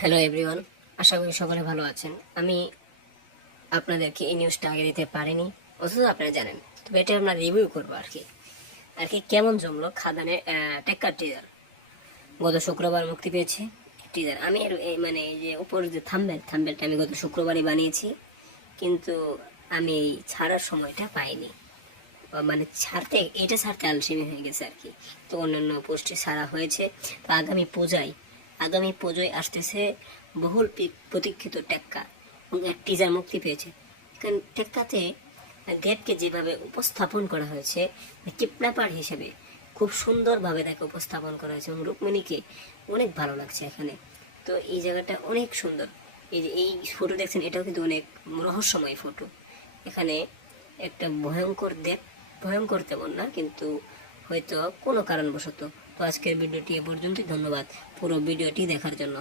Hello everyone আশা করি সকলে ভালো আছেন। আমি আপনাদেরকে এই নিউজটা আগে দিতে পারিনি, অথচ আপনারা জানেন। তবে এটা আমরা রিভিউ করব আর কি। আর কি, কেমন জমলো খাদানে টেক্কার টিজার গত শুক্রবার মুক্তি পেয়েছে টিজার আমি মানে এই যে উপর যে থাম্বেল থাম্বেলটা আমি গত শুক্রবারই বানিয়েছি, কিন্তু আমি এই ছাড়ার সময়টা পাইনি। মানে ছাড়তে, এটা ছাড়তে আলসেমি হয়ে গেছে আর কি। তো অন্যান্য পোস্টে ছাড়া হয়েছে। তো আগামী পূজায় আগামী পুজোয় আসতেছে বহুল প্রতীক্ষিত টেক্কা টিজার মুক্তি পেয়েছে। কারণ টেক্কাতে দেবকে যেভাবে উপস্থাপন করা হয়েছে কিডন্যাপার হিসেবে খুব সুন্দরভাবে তাকে উপস্থাপন করা হয়েছে এবং রুক্মিণীকে অনেক ভালো লাগছে এখানে। তো এই জায়গাটা অনেক সুন্দর। এই যে, এই ফটো দেখছেন, এটাও কিন্তু অনেক রহস্যময় ফটো এখানে একটা ভয়ঙ্কর দেব ভয়ঙ্কর তেমন না, কিন্তু হয়তো কোনো কারণবশত তো আজকের ভিডিওটি এ পর্যন্তই। ধন্যবাদ পুরো ভিডিওটি দেখার জন্য।